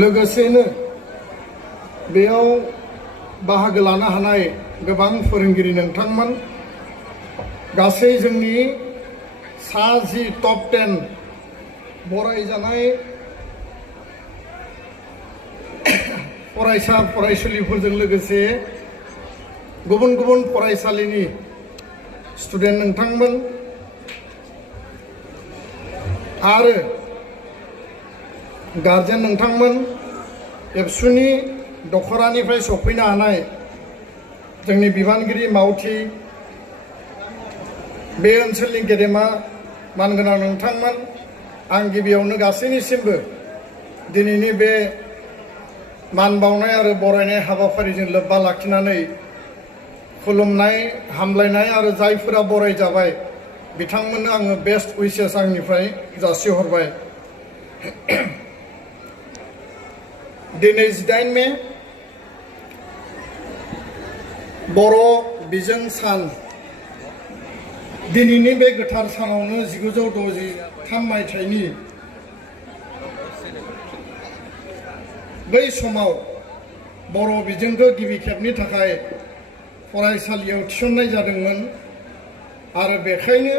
लोगोसेनो बेयाव बाहागो लानो हानाय गोबां फोरोंगिरि नोंथांमोन गासै जोंनि सा 10 टप 10 बरायजानाय फरायसा फरायसुलिफोरजों लोगोसे गुबुन गुबुन फरायसालिनि स्टुडेन्ट नोंथांमोन आरो गार्जेन नोंथांमोन एबसुनि दखरानिफ्राय सफैनो हानाय जोंनि बिबानगिरि मावथि बे ओनसोलनि गेदेमा मानगोनां नोंथांमोन आं गिबियावनो गासैनिसिमबो दिनैनि बे मान बावनाय आरो बरायनाय हाबाफारिजों लोब्बा लाखिनानै खुलुमनाय हामलायनाय आरो जायफोरा बराय जाबाय बिथांमोननो आङो बेस्ट उइसेस आंनिफ्राय जासिहरबाय। दिनै 18 मे बर' बिजों सान दिनैनि बे गोथार सानावनो 1963 मायथाइनि बै समाव बर' बिजोंखौ गिबि खेबनि थाखाय फरायसालियाव थिसननाय जादोंमोन आरो बेखायनो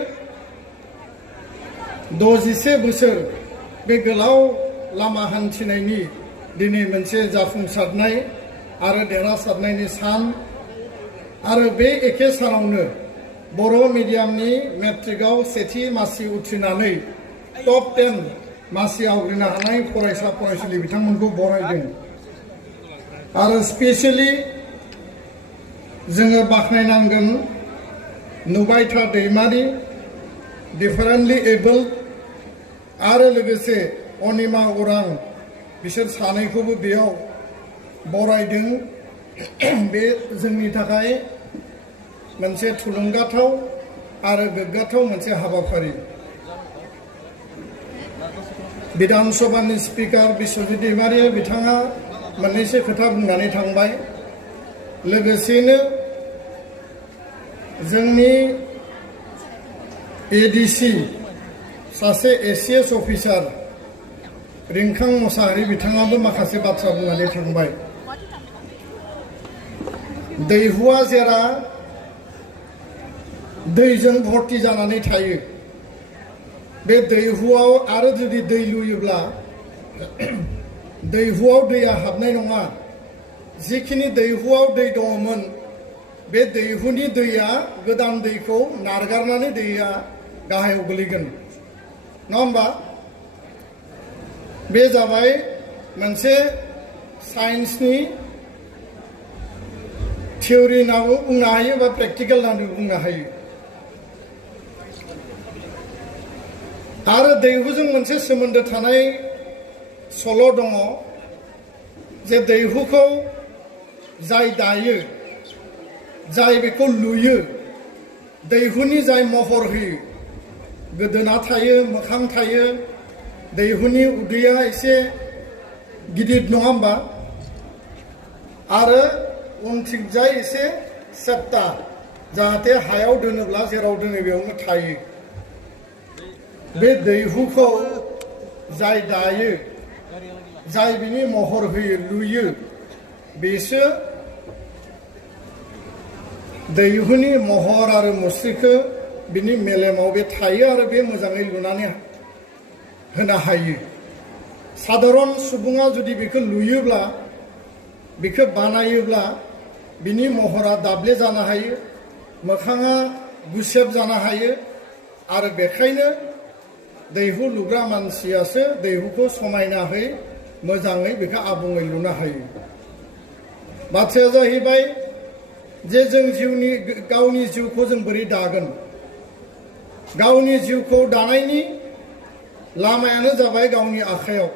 61 बोसोर बे गोलाव लामा हान्थिनायनि दिनै मोनसे जाफुंसारनाय आरो देरहासारनायनि सान आरो बे एखे सानावनो बर' मिडियामनि मेट्रिकआव सेथि मासि उथ्रिनानै टप 10 मासि आवग्रिनो हानाय फरायसा फरायसुलि बिथांमोनखौ बरायदों आरो स्पेसियेलि जोङो बाख्नायनांगोन नुबायथा दैमारि डिफारेन्टलि एबोल आरो लोगोसे अनिमा उरां बिसोर सानैखौबो बेयाव बरायदों। बे जोंनि थाखाय मोनसे थुलुंगाथाव आरो गोग्गाथाव मोनसे हाबाफारि। बिधान सभानि स्पिकार बिश्वजित दैमारि बिथाङा मोननैसो खोथा बुंनानै थांबाय। लोगोसेनो जोंनि एडिसि सासे एसिएस अफिसार रिंखां मोसाहारि बिथाङाबो माखासे बाथ्रा बुंनानै थांबाय। दैहुआ जेरा दैजों भर्ति जानानै थायो बे दैहुआव आरो जुदि दै लुयोब्ला दैहुआव दैया हाबनाय नङा। जिखिनि दैहुआव दै दङमोन बे दैहुनि दैया गोदान दैखौ नारगारनानै दैया गाहायाव गोलैगोन नङा होमबा? बे जाबाय मोनसे साइन्सनि थियरि होननाबो बुंनो हायो बा प्रेक्टिकेल होननानै बुंनो हायो। आरो दैहुजों मोनसे सोमोन्दो थानाय सल' दङ जे दैहुखौ जाय दायो जाय बेखौ लुयो दैहुनि जाय महर होयो गोदोना थायो मोखां थायो दैहुनि उदैया एसे गिदिर नङा होमबा आरो उनथिंजाय एसे सेप्ता जाहाथे हायाव दोनोब्ला जेराव दोनो बेयावनो थायो। बे दैहुखौ जाय दायो जाय बिनि महर होयो लुयो बेसो दैहुनि महर आरो मुस्रिखौ बिनि मेलेमाव बे थायो आरो बे मोजाङै लुनानै होनो हायो। साधारन सुबुङा जुदि बेखौ लुयोब्ला बेखौ बानायोब्ला बिनि महरा दाब्ले जानो हायो मोखाङा गुसेब जानो हायो आरो बेखायनो दैहु लुग्रा मानसियासो दैहुखौ समायनाहै मोजाङै बेखौ आबुङै लुनो हायो। बाथ्राया जाहैबाय जे जों गावनि जिउखौ जों बोरै दागोन। गावनि जिउखौ दानायनि लामायानो जाबाय गावनि आखायाव।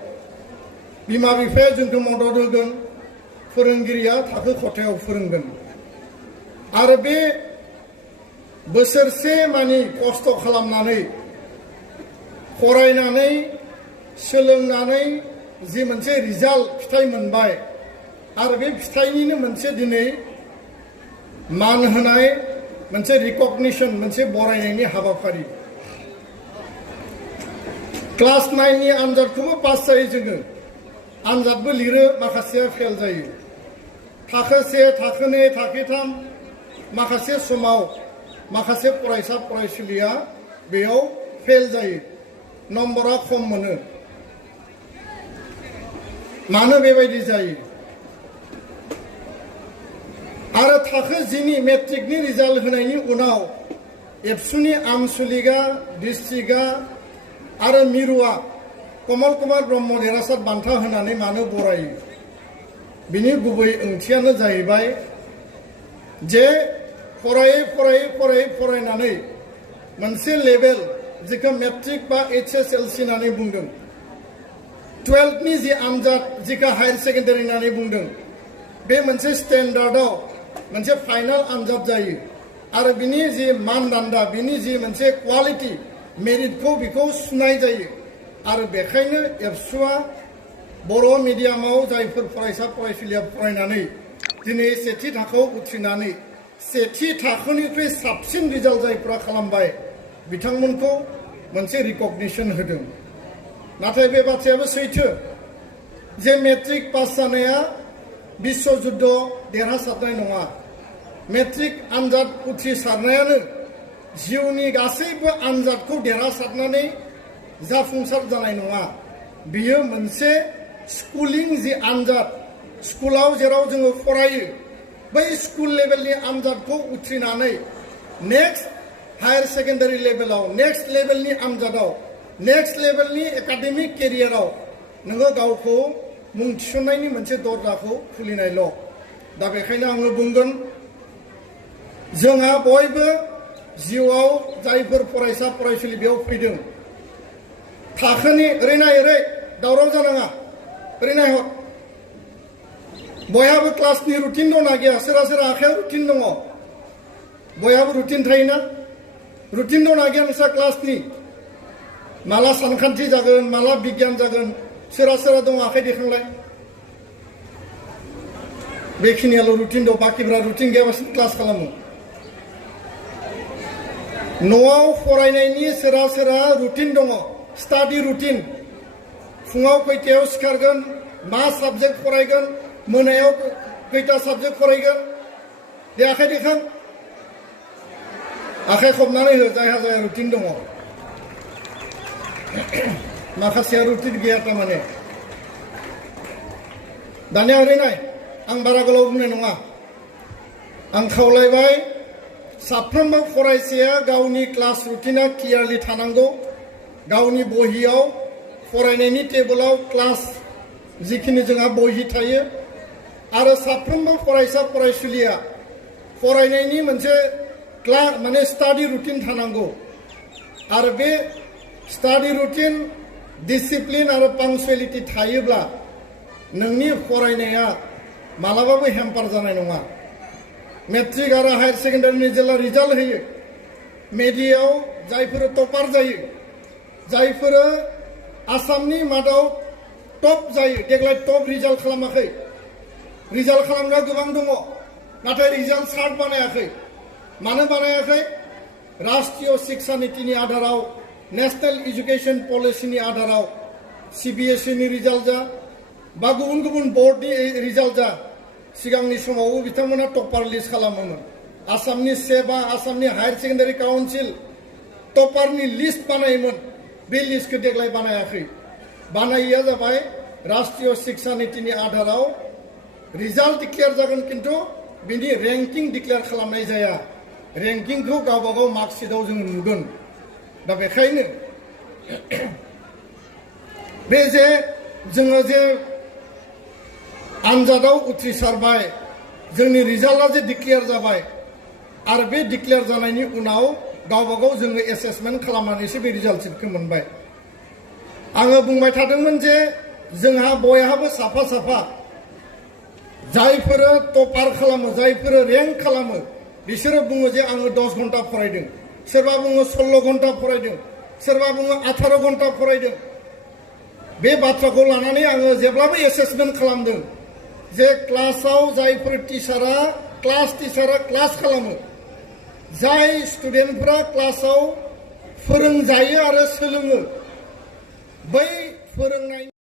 बिमा बिफाया जोंखौ मदद होगोन फोरोंगिरिया थाखो खथायाव फोरोंगोन आरो बे बोसोरसे मानि खस्थ' खालामनानै फरायनानै सोलोंनानै जि मोनसे रिजाल्ट फिथाइ मोनबाय आरो बे फिथाइनिनो मोनसे दिनै मान होनाय मोनसे रिकगनिशन मोनसे बरायनायनि हाबाफारि। क्लास 9 नि आनजादखौबो पास जायो जोङो आनजादबो लिरो माखासेया फेल जायो थाखो 1 थाखो 2 थाखो 3 माखासे समाव माखासे फरायसा फरायसुलिया बेयाव फेल जायो नम्बरा खम मोनो मानो बेबायदि जायो आरो थाखो 10 नि मेट्रिकनि रिजाल्ट होनायनि उनाव एबसुनि आनसलिकआ डिस्ट्रिक्टआ आरो मिरुआ कमल कुमार ब्रह्म देरहासार बान्था होनानै मानो बरायो बिनि गुबै ओंथियानो जाहैबाय जे फरायनानै मोनसे लेभेल जेखौ मेट्रिक बा HSLC होननानै बुंदों 12 नि जि आनजाद जेखौ हायार सेकेन्डारि होननानै बुंदों बे मोनसे स्टेन्डार्डआव मोनसे फाइनाल आनजाद जायो आरो बिनि जि मानदान्दा बिनि जि मोनसे क्वालिटि मेरिटखौ बिखौ सुनाय जायो आरो बेखायनो एबसुआ बर' मिडियामाव जायफोर फरायसा फरायसुलिया फरायनानै दिनै सेथि थाखोआव उथ्रिनानै सेथि थाखोनिफ्राय साबसिन रिजाल्ट जायफोरा खालामबाय बिथांमोनखौ मोनसे रिकगनिसन होदों नाथाय बे बाथ्रायाबो सैथो जे मेट्रिक पास जानाया विश्व जुद्ध देरहासारनाय नङा मेट्रिक आनजाद उथ्रिसारनायानो जिउनि गासैबो आनजादखौ देरहासारनानै जाफुंसार जानाय नङा बियो मोनसे स्कुलिं जि आनजाद स्कुलाव जेराव जोङो फरायो बै स्कुल लेभेलनि आनजादखौ उथ्रिनानै नेक्स्ट हायार सेकेन्डारि लेभेलाव नेक्स्ट लेभेलनि आनजादाव नेक्स्ट लेभेलनि एकाडेमिक केरियाराव नोङो गावखौ मुं थिसननायनि मोनसे दरजाखौ खुलिनायल' दा बेखायनो आङो बुंगोन जोंहा बयबो जिउआव जायफोर फरायसा फरायसुलि बेयाव फैदों थाखोनि ओरै दावराव जानाङा ओरै नायहर बयहाबो क्लासनि रुटिन दंना गैया सोरबा आखायाव रुटिन दङ बयहाबो रुटिन थायोना रुटिन दंना गैया नोंस्रा क्लासनि माला सानखान्थि जागोन माला बिगियान जागोन सोरबा दङ आखाइ दैखांलाय बेखिनियाल' रुटिन दं बाखिफ्रा रुटिन गैयाबासिनो क्लास खालामो न'आव फरायनायनि सोरबा रुटिन दङ स्टाडि रुटिन फुङाव खैथायाव सिखारगोन मा साबजेक्ट फरायगोन मोनायाव खैथा साबजेक्ट फरायगोन दे आखाइ दैखां आखाइ खबनानै हो जायहा रुटिन दङ माखासेया रुटिन गैया थारमाने दानिया ओरै नाय आं बारा गोलाव बुंनाय नङा आं खावलायबाय साफ्रोमबो फरायसाया गावनि क्लास रुटिना क्लियारलि थानांगौ गावनि बहियाव फरायनायनि टेबोलाव क्लास जिखिनि जोंहा बहि थायो आरो साफ्रोमबो फरायसा फरायसुलिया फरायनायनि मोनसे क्लास माने स्टाडि रुटिन थानांगौ आरो बे स्टाडि रुटिन डिसिप्लिन आरो पांक्चुएलिटि थायोब्ला नोंनि फरायनाया मालाबाबो हेम्पार जानाय नङा मेट्रिक आरो हायार सेकेन्डारिनि जेला रिजाल्ट होयो मेडियायाव जायफोर टपार जायो जायफोर आसामनि मादाव टप जायो देग्लाय टप रिजाल्ट खालामाखै रिजाल्ट खालामग्रा गोबां दङ नाथाय रिजाल्ट चार्ट बानायाखै मानो बानायाखै राष्ट्रीय शिक्षा नीतिनि आधाराव नेशनेल एजुकेशन पलिसिनि आधाराव CBSE नि रिजाल्ट जा बा गुबुन बर्डनि रिजाल्ट जा सिगांनि समावबो बिथांमोना टपार लिस्ट खालामोमोन आसामनि सेबा आसामनि हायार सेकेन्डारि काउन्सिल टपारनि लिस्ट बानायोमोन बे लिस्टखौ देग्लाय बानायाखै बानायैया जाबाय राष्ट्रीय शिक्षा नीतिनि आधाराव रिजाल्ट डिक्लेयार जागोन किन्तु बिनि रेंकिं डिक्लेयार खालामनाय जाया रेंकिंखौ गावबागाव मार्कशीटआव जों नुगोन दा बेखायनो बे जे जोङो जे आनजादाव उथ्रिसारबाय जोंनि रिजाल्टआ जे डिक्लेयार जाबाय आरो बे डिक्लेयार जानायनि उनाव गावबागाव जोङो एसेसमेन्ट खालामनानैसो बे रिजाल्ट सिटखौ मोनबाय आङो बुंबाय थादोंमोन जे जोंहा बयहाबो साफा जायफोर टपार खालामो जायफोर रेंक खालामो बिसोरो बुङो जे आङो 10 घन्टा फरायदों सोरबा बुङो 16 घन्टा फरायदों सोरबा बुङो 18 घन्टा फरायदों बे बाथ्राखौ लानानै आङो जेब्लाबो एसेसमेन्ट खालामदों जे क्लासाव जायफोर टिचारा क्लास खालामो जाय स्टुडेन्टफोरा क्लासाव फोरोंजायो आरो सोलोङो बै फोरोंनाय